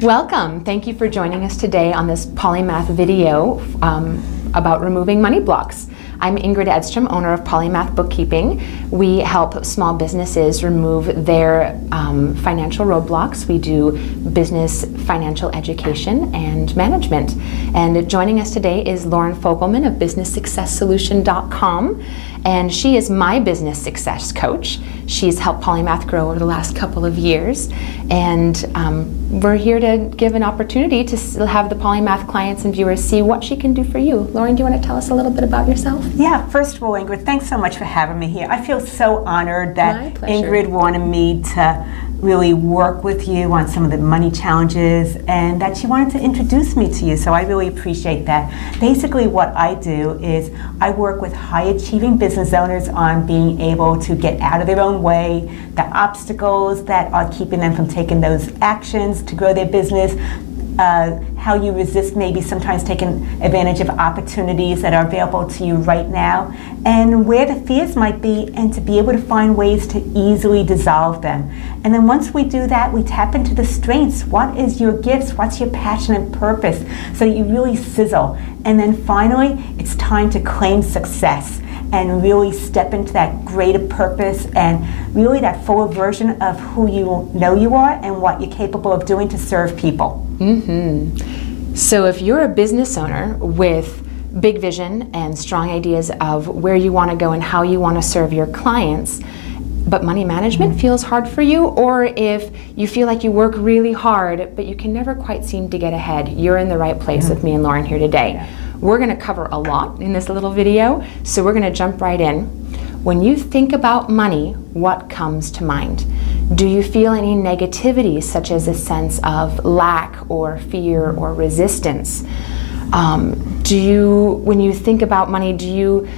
Welcome. Thank you for joining us today on this Polymath video about removing money blocks. I'm Ingrid Edstrom, owner of Polymath Bookkeeping. We help small businesses remove their financial roadblocks. We do business financial education and management. And joining us today is Loren Fogelman of BusinessSuccessSolution.com. And she is my business success coach. She's helped Polymath grow over the last couple of years. And we're here to give an opportunity to have the Polymath clients and viewers see what she can do for you. Loren, do you want to tell us a little bit about yourself? Yeah, first of all, Ingrid, thanks so much for having me here. I feel so honored that Ingrid wanted me to really work with you on some of the money challenges and that she wanted to introduce me to you, so I really appreciate that. Basically what I do is I work with high-achieving business owners on being able to get out of their own way, the obstacles that are keeping them from taking those actions to grow their business, how you resist maybe sometimes taking advantage of opportunities that are available to you right now, and where the fears might be, and to be able to find ways to easily dissolve them. And then once we do that, we tap into the strengths. What is your gifts? What's your passion and purpose? So that you really sizzle. And then finally, it's time to claim success and really step into that greater purpose and really that fuller version of who you know you are and what you're capable of doing to serve people. So if you're a business owner with big vision and strong ideas of where you want to go and how you want to serve your clients, but money management feels hard for you, or if you feel like you work really hard but you can never quite seem to get ahead, you're in the right place with me and Loren here today. We're going to cover a lot in this little video, so we're going to jump right in. When you think about money, what comes to mind? Do you feel any negativity, such as a sense of lack or fear or resistance? When you think about money, do you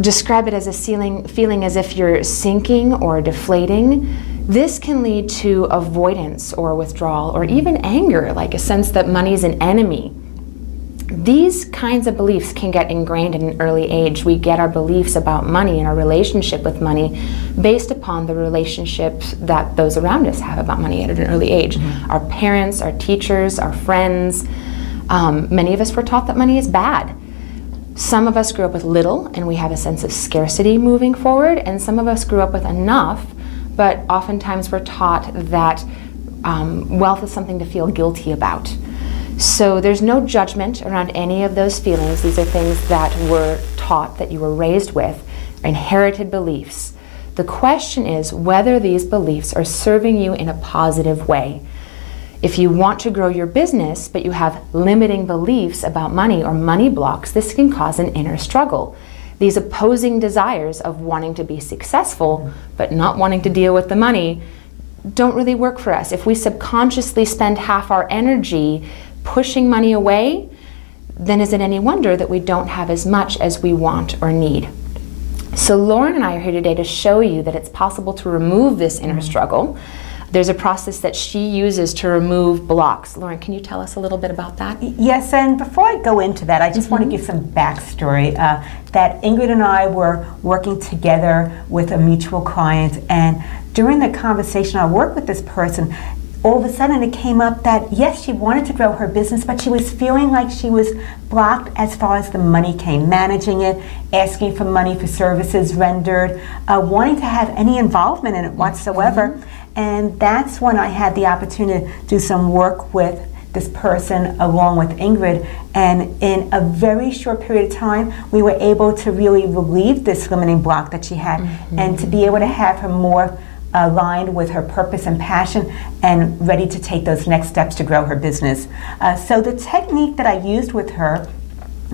describe it as a feeling as if you're sinking or deflating? This can lead to avoidance or withdrawal or even anger, like a sense that money is an enemy. These kinds of beliefs can get ingrained at an early age. We get our beliefs about money and our relationship with money based upon the relationships that those around us have about money at an early age. Our parents, our teachers, our friends. Many of us were taught that money is bad. Some of us grew up with little and we have a sense of scarcity moving forward, and some of us grew up with enough, but oftentimes we're taught that wealth is something to feel guilty about. So there's no judgment around any of those feelings. These are things that were taught, that you were raised with, inherited beliefs. The question is whether these beliefs are serving you in a positive way. If you want to grow your business, but you have limiting beliefs about money or money blocks, this can cause an inner struggle. These opposing desires of wanting to be successful, but not wanting to deal with the money, don't really work for us. If we subconsciously spend half our energy pushing money away, then is it any wonder that we don't have as much as we want or need? So Loren and I are here today to show you that it's possible to remove this inner struggle. There's a process that she uses to remove blocks. Loren, can you tell us a little bit about that? Yes, and before I go into that, I just want to give some backstory. That Ingrid and I were working together with a mutual client, and during the conversation I worked with this person, all of a sudden it came up that yes, she wanted to grow her business, but she was feeling like she was blocked as far as the money came, managing it, asking for money for services rendered, wanting to have any involvement in it whatsoever. And that's when I had the opportunity to do some work with this person along with Ingrid, and in a very short period of time we were able to really relieve this limiting block that she had, and to be able to have her more aligned with her purpose and passion and ready to take those next steps to grow her business. So the technique that I used with her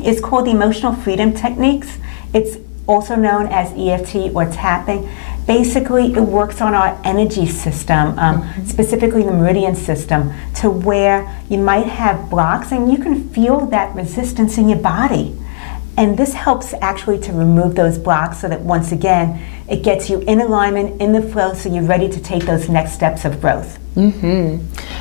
is called the Emotional Freedom Techniques. It's also known as EFT or tapping. Basically, it works on our energy system, specifically the meridian system, to where you might have blocks and you can feel that resistance in your body. And this helps actually to remove those blocks so that once again, it gets you in alignment, in the flow, so you're ready to take those next steps of growth.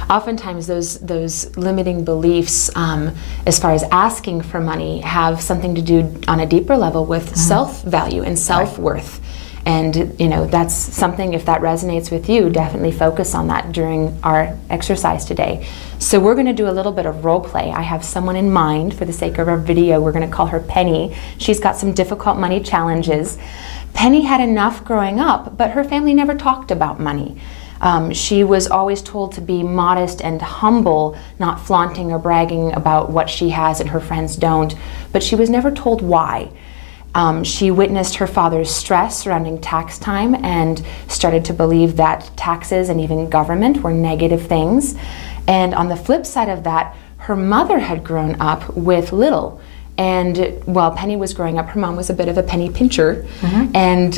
Oftentimes those limiting beliefs as far as asking for money have something to do on a deeper level with self-value and self-worth. And you know, that's something, if that resonates with you, definitely focus on that during our exercise today. So we're going to do a little bit of role play. I have someone in mind for the sake of our video. We're going to call her Penny. She's got some difficult money challenges. Penny had enough growing up, but her family never talked about money. She was always told to be modest and humble, not flaunting or bragging about what she has and her friends don't, but she was never told why. She witnessed her father's stress surrounding tax time and started to believe that taxes and even government were negative things. And on the flip side of that, her mother had grown up with little. And while Penny was growing up, her mom was a bit of a penny pincher. And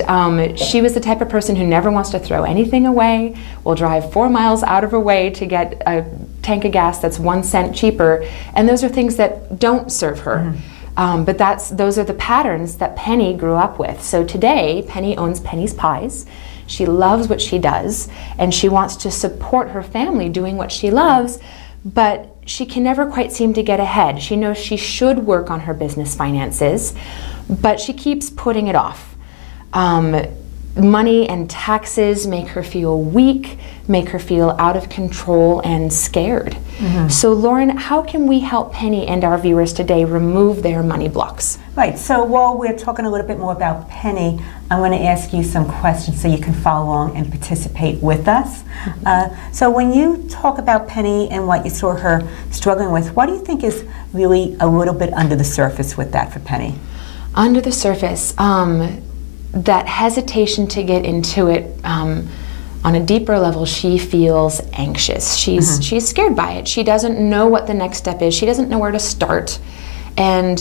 she was the type of person who never wants to throw anything away, will drive 4 miles out of her way to get a tank of gas that's 1 cent cheaper. And those are things that don't serve her. But those are the patterns that Penny grew up with. So today, Penny owns Penny's Pies. She loves what she does, and she wants to support her family doing what she loves, but she can never quite seem to get ahead. She knows she should work on her business finances, but she keeps putting it off. Money and taxes make her feel weak, make her feel out of control and scared. So Loren, how can we help Penny and our viewers today remove their money blocks? Right, so while we're talking a little bit more about Penny, I'm going to ask you some questions so you can follow along and participate with us. So when you talk about Penny and what you saw her struggling with, what do you think is really a little bit under the surface with that for Penny? Under the surface, that hesitation to get into it, on a deeper level, she feels anxious. She's scared by it. She doesn't know what the next step is. She doesn't know where to start. And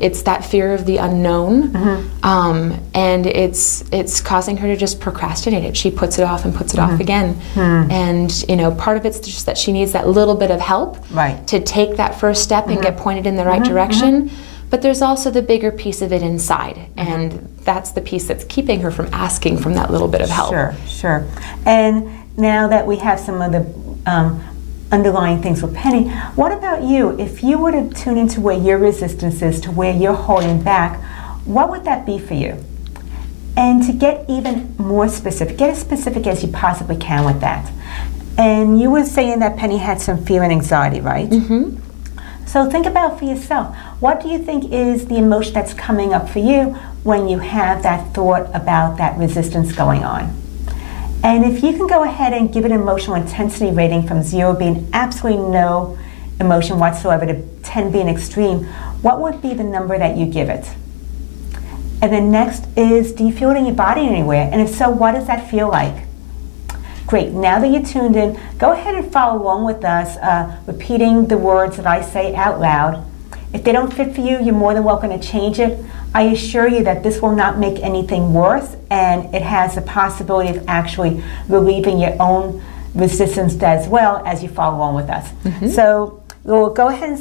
it's that fear of the unknown, and it's causing her to just procrastinate it. She puts it off and puts it off again. And you know, part of it's just that she needs that little bit of help to take that first step and get pointed in the right direction. But there's also the bigger piece of it inside, and that's the piece that's keeping her from asking from that little bit of help. Sure. And now that we have some of the underlying things with Penny, what about you? If you were to tune into where your resistance is, to where you're holding back, what would that be for you? And to get even more specific, get as specific as you possibly can with that. And you were saying that Penny had some fear and anxiety, right? So think about for yourself, what do you think is the emotion that's coming up for you when you have that thought about that resistance going on? And if you can go ahead and give it an emotional intensity rating from 0 being absolutely no emotion whatsoever to 10 being extreme, what would be the number that you give it? And then next is, do you feel it in your body anywhere? And if so, what does that feel like? Great, now that you're tuned in, go ahead and follow along with us, repeating the words that I say out loud. If they don't fit for you, you're more than welcome to change it. I assure you that this will not make anything worse, and it has the possibility of actually relieving your own resistance as well as you follow along with us. So we'll go ahead and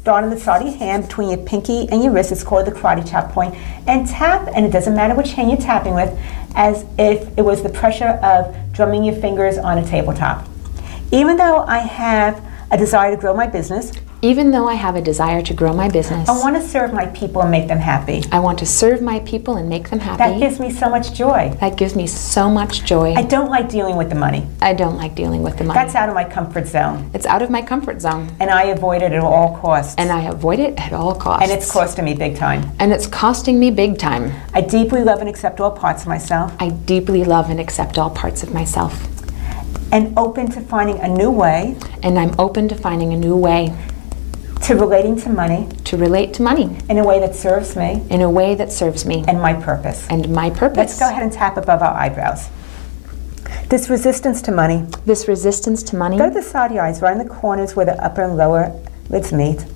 start on the side of your hand between your pinky and your wrist. It's called the karate chop point. And tap, and it doesn't matter which hand you're tapping with, as if it was the pressure of drumming your fingers on a tabletop. Even though I have a desire to grow my business, I want to serve my people and make them happy. I want to serve my people and make them happy. That gives me so much joy. That gives me so much joy. I don't like dealing with the money. I don't like dealing with the money. That's out of my comfort zone. It's out of my comfort zone. And I avoid it at all costs. And I avoid it at all costs. And it's costing me big time. And it's costing me big time. I deeply love and accept all parts of myself. I deeply love and accept all parts of myself. And open to finding a new way. And I'm open to finding a new way. To relating to money. To relate to money. In a way that serves me. In a way that serves me. And my purpose. And my purpose. Let's go ahead and tap above our eyebrows. This resistance to money. This resistance to money. Go to the side of your eyes, right in the corners where the upper and lower lids meet.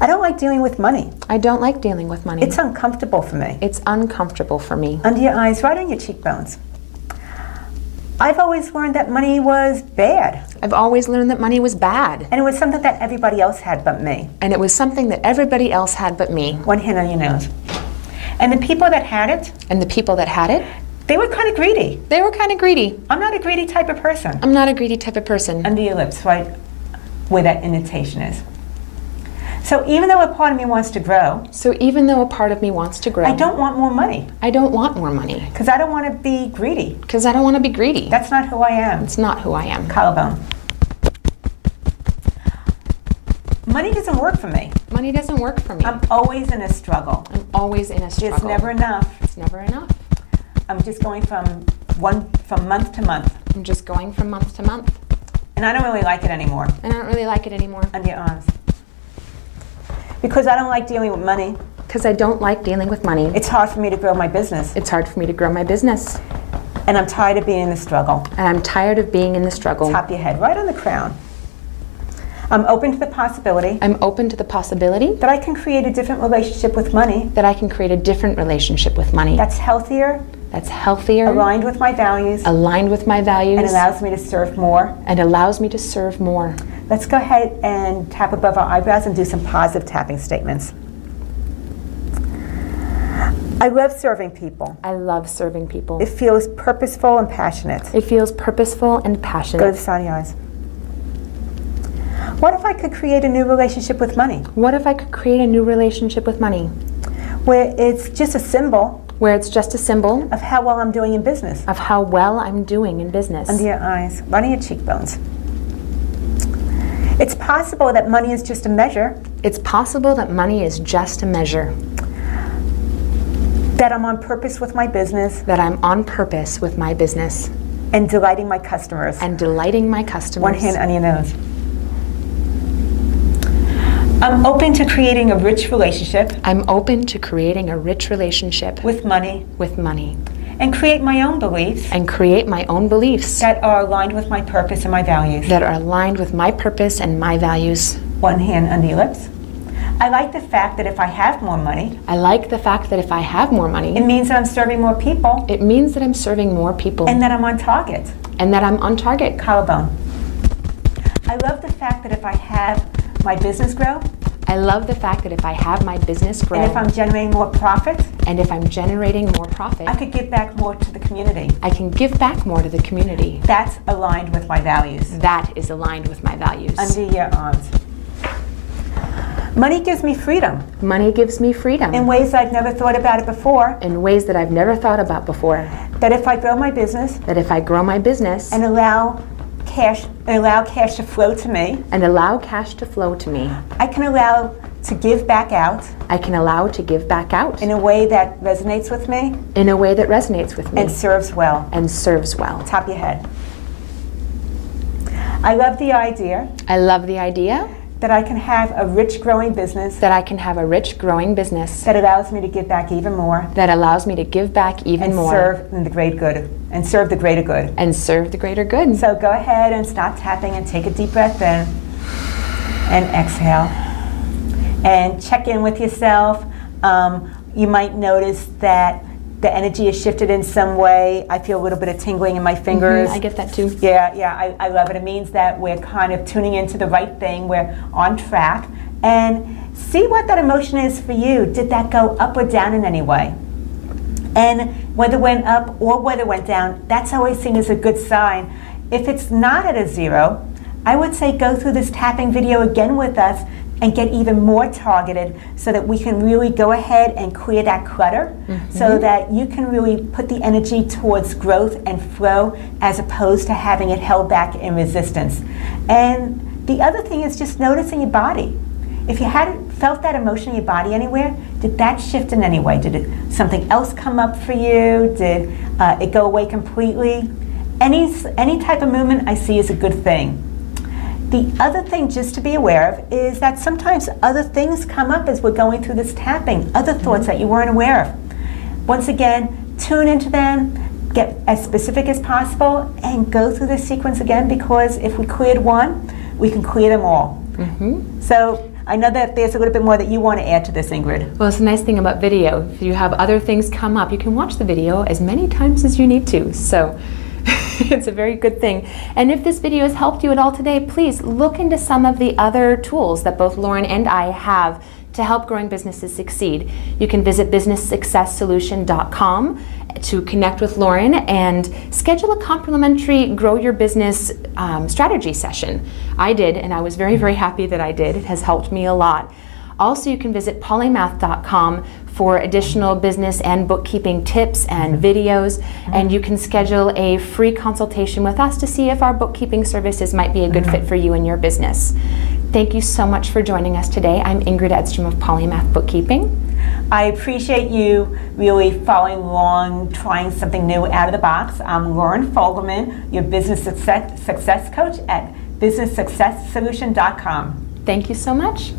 I don't like dealing with money. I don't like dealing with money. It's uncomfortable for me. It's uncomfortable for me. Under your eyes, right on your cheekbones. I've always learned that money was bad. I've always learned that money was bad. And it was something that everybody else had but me. And it was something that everybody else had but me. One hand on your nose. And the people that had it. And the people that had it. They were kind of greedy. They were kind of greedy. I'm not a greedy type of person. I'm not a greedy type of person. Under your lips, right where that indentation is. So even though a part of me wants to grow, I don't want more money. I don't want more money. Because I don't want to be greedy. Because I don't want to be greedy. That's not who I am. It's not who I am. Collarbone. Money doesn't work for me. Money doesn't work for me. I'm always in a struggle. I'm always in a struggle. It's never enough. It's never enough. I'm just going from month to month. I'm just going from month to month. And I don't really like it anymore. Under your arms. Because I don't like dealing with money. Because I don't like dealing with money. It's hard for me to grow my business. It's hard for me to grow my business. And I'm tired of being in the struggle. And I'm tired of being in the struggle. Top of your head, right on the crown. I'm open to the possibility. I'm open to the possibility. That I can create a different relationship with money. That I can create a different relationship with money. That's healthier. That's healthier. Aligned with my values. Aligned with my values. And allows me to serve more. And allows me to serve more. Let's go ahead and tap above our eyebrows and do some positive tapping statements. I love serving people. I love serving people. It feels purposeful and passionate. It feels purposeful and passionate. Go to the side of your eyes. What if I could create a new relationship with money? What if I could create a new relationship with money? Where it's just a symbol. Where it's just a symbol. Of how well I'm doing in business. Of how well I'm doing in business. Under your eyes, right on your cheekbones. It's possible that money is just a measure. It's possible that money is just a measure. That I'm on purpose with my business. That I'm on purpose with my business. And delighting my customers. And delighting my customers. One hand on your nose. I'm open to creating a rich relationship. I'm open to creating a rich relationship. With money. With money. And create my own beliefs. And create my own beliefs. That are aligned with my purpose and my values. That are aligned with my purpose and my values. One hand under your lips. I like the fact that if I have more money. I like the fact that if I have more money. It means that I'm serving more people. It means that I'm serving more people. And that I'm on target. And that I'm on target. Collarbone. I love the fact that if I have my business grow. I love the fact that if I have my business grow. And if I'm generating more profit. And if I'm generating more profit. I could give back more to the community. I can give back more to the community. That's aligned with my values. That is aligned with my values. Under your arms. Money gives me freedom. Money gives me freedom. In ways I've never thought about it before. In ways that I've never thought about before. That if I grow my business. That if I grow my business. And allow cash to flow to me. And allow cash to flow to me. I can allow to give back out. I can allow to give back out. In a way that resonates with me. In a way that resonates with me. And serves well. And serves well. Top of your head. I love the idea. I love the idea. That I can have a rich growing business. That I can have a rich growing business. That allows me to give back even more. That allows me to give back even more. And serve in the great good. And serve the greater good. And serve the greater good. So go ahead and stop tapping and take a deep breath in. And exhale. And check in with yourself. You might notice that the energy is shifted in some way. I feel a little bit of tingling in my fingers. I get that too. Yeah, I love it. It means that we're kind of tuning into the right thing. We're on track. And see what that emotion is for you. Did that go up or down in any way? And whether it went up or whether it went down, that's always seen as a good sign. If it's not at a 0, I would say go through this tapping video again with us and get even more targeted so that we can really go ahead and clear that clutter so that you can really put the energy towards growth and flow as opposed to having it held back in resistance. And the other thing is just noticing your body. If you hadn't felt that emotion in your body anywhere, did that shift in any way? Did something else come up for you? Did it go away completely? Any type of movement I see is a good thing. The other thing just to be aware of is that sometimes other things come up as we're going through this tapping, other thoughts that you weren't aware of. Once again, tune into them, get as specific as possible, and go through this sequence again, because if we cleared one, we can clear them all. So I know that there's a little bit more that you want to add to this, Ingrid. Well, it's a nice thing about video. If you have other things come up, you can watch the video as many times as you need to. So it's a very good thing. And if this video has helped you at all today, please look into some of the other tools that both Loren and I have to help growing businesses succeed. You can visit businesssuccesssolution.com to connect with Loren and schedule a complimentary Grow Your Business strategy session. I did, and I was very, very happy that I did. It has helped me a lot. Also, you can visit polymath.com for additional business and bookkeeping tips and videos, and you can schedule a free consultation with us to see if our bookkeeping services might be a good fit for you and your business. Thank you so much for joining us today. I'm Ingrid Edstrom of Polymath Bookkeeping. I appreciate you really following along, trying something new out of the box. I'm Loren Fogelman, your business success coach at businesssuccesssolution.com. Thank you so much.